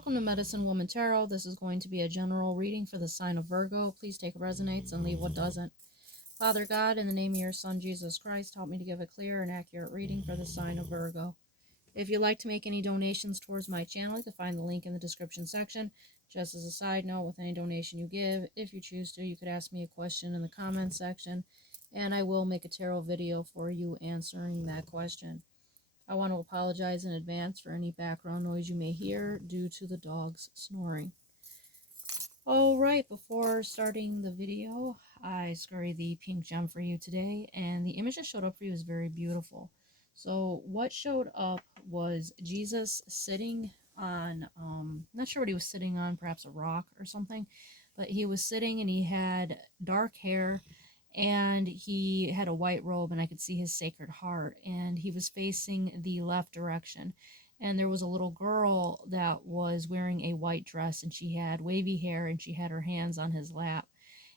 Welcome to Medicine Woman Tarot. This is going to be a general reading for the sign of Virgo. Please take what resonates and leave what doesn't. Father God, in the name of your Son, Jesus Christ, help me to give a clear and accurate reading for the sign of Virgo. If you'd like to make any donations towards my channel, you can find the link in the description section. Just as a side note, with any donation you give, if you choose to, you could ask me a question in the comments section, and I will make a tarot video for you answering that question. I want to apologize in advance for any background noise you may hear due to the dogs snoring. Alright, before starting the video, I scurried the pink gem for you today, and the image that showed up for you is very beautiful. So what showed up was Jesus sitting on, not sure what he was sitting on, perhaps a rock or something, but he was sitting and he had dark hair, and he had a white robe, and I could see his sacred heart, and he was facing the left direction. And there was a little girl that was wearing a white dress, and she had wavy hair, and she had her hands on his lap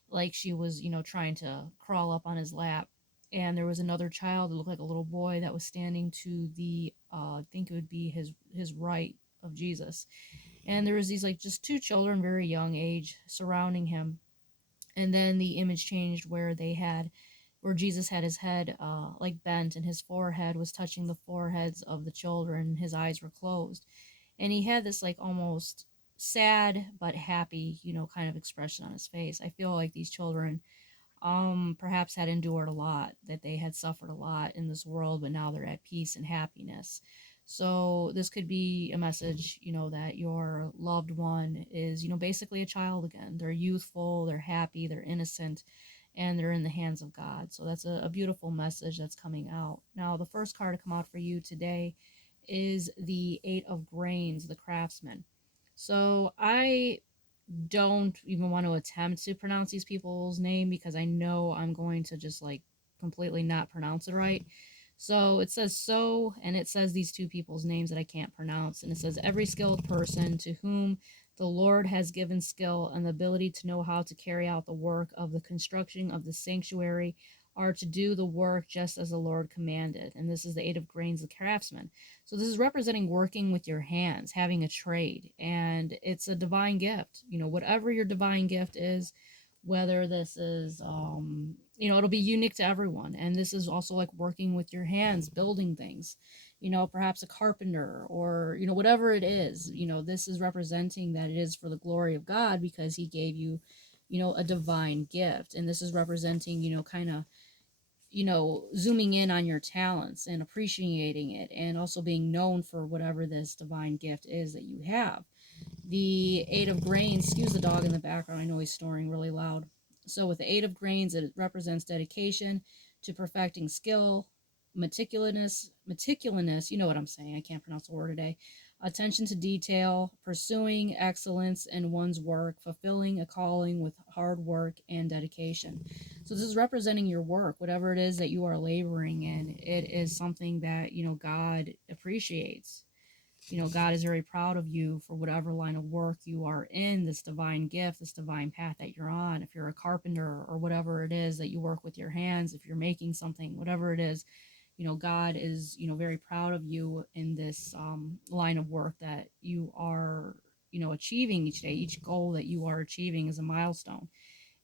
like she was, trying to crawl up on his lap. And there was another child that looked like a little boy that was standing to the I think it would be his right of Jesus. And there was these like just two children, very young age, surrounding him. And then the image changed where Jesus had his head like bent, and his forehead was touching the foreheads of the children. His eyes were closed, and he had this like almost sad but happy, kind of expression on his face. I feel like these children perhaps had endured a lot, that they had suffered a lot in this world, but now they're at peace and happiness. So this could be a message, that your loved one is, basically a child again. They're youthful, they're happy, they're innocent, and they're in the hands of God. So that's a beautiful message that's coming out. Now, the first card to come out for you today is the Eight of Grains, the Craftsman. So I don't even want to attempt to pronounce these people's name because I know I'm going to just like completely not pronounce it right. So it says so, and it says these two people's names that I can't pronounce, and it says every skilled person to whom the Lord has given skill and the ability to know how to carry out the work of the construction of the sanctuary are to do the work just as the Lord commanded. And this is the Eight of Grains, the craftsman. So this is representing working with your hands, having a trade, and it's a divine gift. Whatever your divine gift is, whether this is, it'll be unique to everyone. And this is also like working with your hands, building things, perhaps a carpenter or, whatever it is, this is representing that it is for the glory of God because he gave you, a divine gift. And this is representing, kind of, zooming in on your talents and appreciating it, and also being known for whatever this divine gift is that you have. The Eight of Grains, excuse the dog in the background, I know he's snoring really loud. So with the Eight of Grains, it represents dedication to perfecting skill, meticulousness, you know what I'm saying, I can't pronounce the word today, attention to detail, pursuing excellence in one's work, fulfilling a calling with hard work and dedication. So this is representing your work, whatever it is that you are laboring in. It is something that, God appreciates. God is very proud of you for whatever line of work you are in, this divine gift, this divine path that you're on. If you're a carpenter or whatever it is that you work with your hands, if you're making something, whatever it is, God is, very proud of you in this line of work that you are, achieving each day. Each goal that you are achieving is a milestone.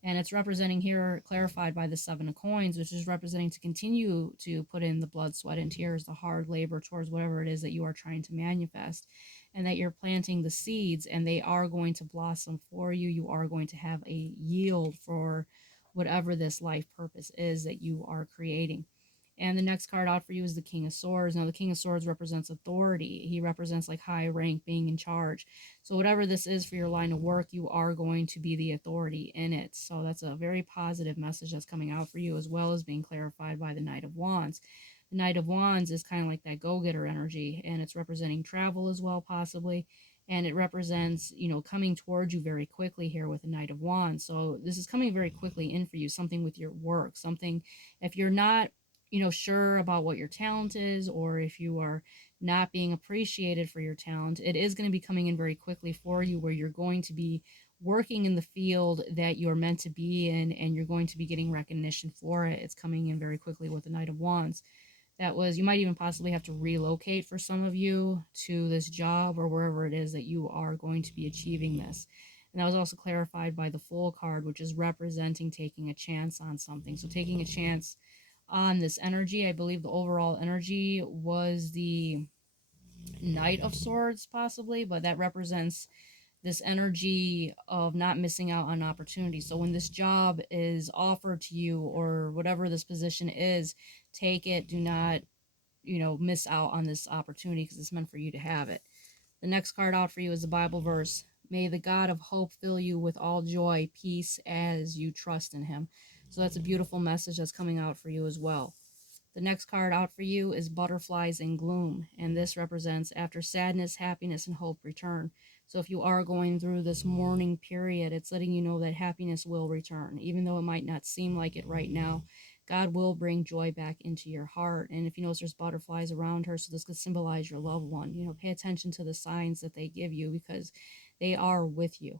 And it's representing here, clarified by the Seven of Coins, which is representing to continue to put in the blood, sweat, and tears, the hard labor towards whatever it is that you are trying to manifest, and that you're planting the seeds and they are going to blossom for you. You are going to have a yield for whatever this life purpose is that you are creating. And the next card out for you is the King of Swords. Now, the King of Swords represents authority. He represents like high rank, being in charge. So whatever this is for your line of work, you are going to be the authority in it. So that's a very positive message that's coming out for you, as well as being clarified by the Knight of Wands. The Knight of Wands is kind of like that go-getter energy, and it's representing travel as well, possibly. And it represents, coming towards you very quickly here with the Knight of Wands. So this is coming very quickly in for you, something with your work, something, if you're not, sure about what your talent is, or if you are not being appreciated for your talent, it is going to be coming in very quickly for you, where you're going to be working in the field that you're meant to be in, and you're going to be getting recognition for it. It's coming in very quickly with the Knight of Wands. that was, you might even possibly have to relocate for some of you to this job or wherever it is that you are going to be achieving this. And that was also clarified by the Fool card, which is representing taking a chance on something. So taking a chance on this energy, I believe the overall energy was the Knight of Swords, possibly, but that represents this energy of not missing out on opportunity. So when this job is offered to you or whatever this position is, take it. Do not, miss out on this opportunity because it's meant for you to have it. The next card out for you is the Bible verse. May the God of hope fill you with all joy, peace as you trust in him. So that's a beautiful message that's coming out for you as well. The next card out for you is Butterflies in Gloom, and this represents after sadness, happiness, and hope return. So if you are going through this mourning period, it's letting you know that happiness will return. Even though it might not seem like it right now, God will bring joy back into your heart. And if you notice, there's butterflies around her, so this could symbolize your loved one. Pay attention to the signs that they give you because they are with you.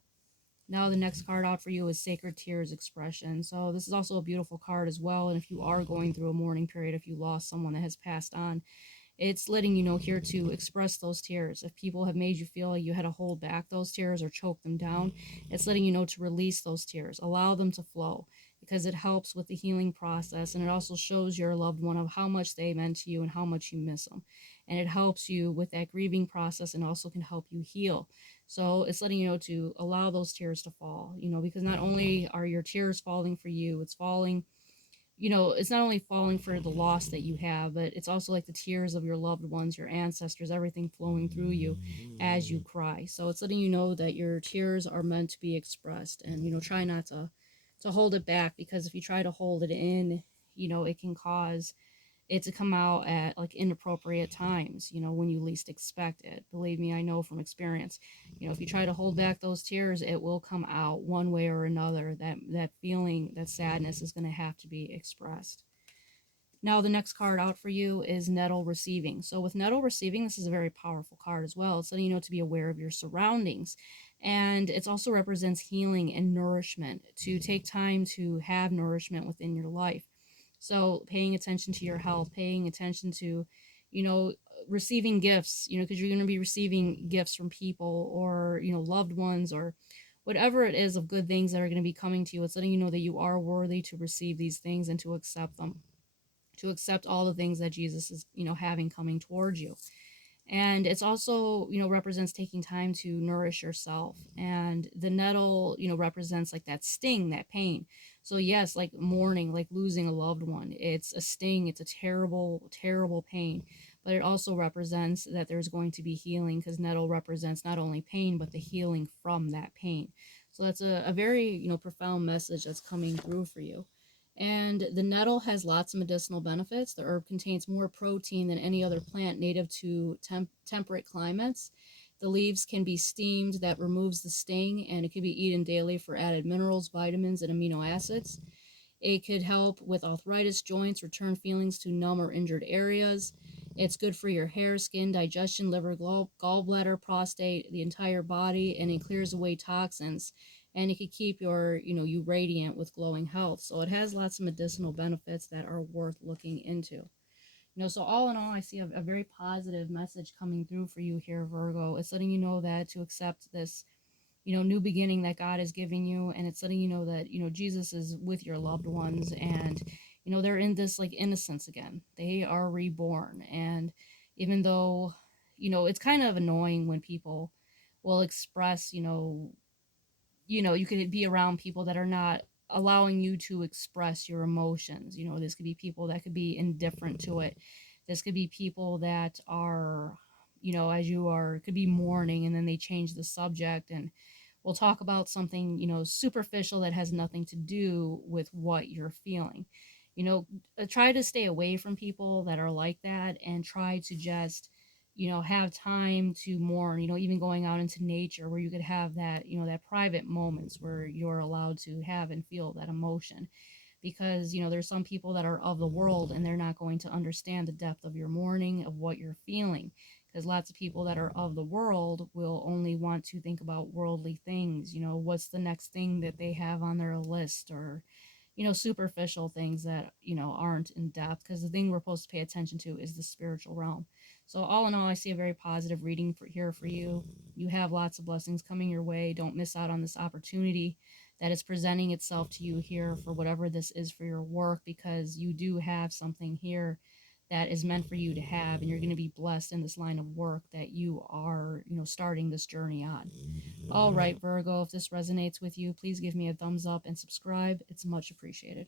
Now the next card out for you is Sacred Tears Expression. So this is also a beautiful card as well. And if you are going through a mourning period, if you lost someone that has passed on, it's letting you know here to express those tears. If people have made you feel like you had to hold back those tears or choke them down, it's letting you know to release those tears. Allow them to flow because it helps with the healing process, and it also shows your loved one of how much they meant to you and how much you miss them. And it helps you with that grieving process and also can help you heal. So it's letting you know to allow those tears to fall, because not only are your tears falling for you, it's falling, it's not only falling for the loss that you have, but it's also like the tears of your loved ones, your ancestors, everything flowing through you as you cry. So it's letting you know that your tears are meant to be expressed, and try not to hold it back, because if you try to hold it in, it can cause it to come out at like inappropriate times, when you least expect it. Believe me, I know from experience. If you try to hold back those tears, it will come out one way or another. That feeling, that sadness is going to have to be expressed. Now the next card out for you is Nettle Receiving. So with Nettle Receiving, this is a very powerful card as well. It's letting you know to be aware of your surroundings. And it also represents healing and nourishment, to take time to have nourishment within your life. So paying attention to your health, paying attention to, you know, receiving gifts, because you're going to be receiving gifts from people or, loved ones or whatever it is of good things that are going to be coming to you. It's letting you know that you are worthy to receive these things and to accept them, to accept all the things that Jesus is, having coming towards you. And it's also, represents taking time to nourish yourself. And the nettle, represents like that sting, that pain. So yes, like mourning, like losing a loved one, it's a sting, it's a terrible, terrible pain. But it also represents that there's going to be healing, because nettle represents not only pain but the healing from that pain. So that's a very, profound message that's coming through for you. And the nettle has lots of medicinal benefits. The herb contains more protein than any other plant native to temperate climates. The leaves can be steamed, that removes the sting, and it can be eaten daily for added minerals, vitamins, and amino acids. It could help with arthritis, joints, return feelings to numb or injured areas. It's good for your hair, skin, digestion, liver, gallbladder, prostate, the entire body, and it clears away toxins. And it could keep you radiant with glowing health. So it has lots of medicinal benefits that are worth looking into. So all in all, I see a very positive message coming through for you here, Virgo. It's letting you know that to accept this new beginning that God is giving you, and it's letting you know that Jesus is with your loved ones, and they're in this like innocence again. They are reborn. And even though it's kind of annoying when people will express, you could be around people that are not allowing you to express your emotions. This could be people that could be indifferent to it. This could be people that are, as you are, could be mourning, and then they change the subject and we'll talk about something, superficial that has nothing to do with what you're feeling. Try to stay away from people that are like that, and try to just, have time to mourn, even going out into nature where you could have that, that private moments where you're allowed to have and feel that emotion. Because, there's some people that are of the world and they're not going to understand the depth of your mourning, of what you're feeling, because lots of people that are of the world will only want to think about worldly things. What's the next thing that they have on their list, or superficial things that, aren't in depth, because the thing we're supposed to pay attention to is the spiritual realm. So all in all, I see a very positive reading here for you. You have lots of blessings coming your way. Don't miss out on this opportunity that is presenting itself to you here for whatever this is for your work, because you do have something here that is meant for you to have, and you're going to be blessed in this line of work that you are, starting this journey on. All right, Virgo, if this resonates with you, please give me a thumbs up and subscribe. It's much appreciated.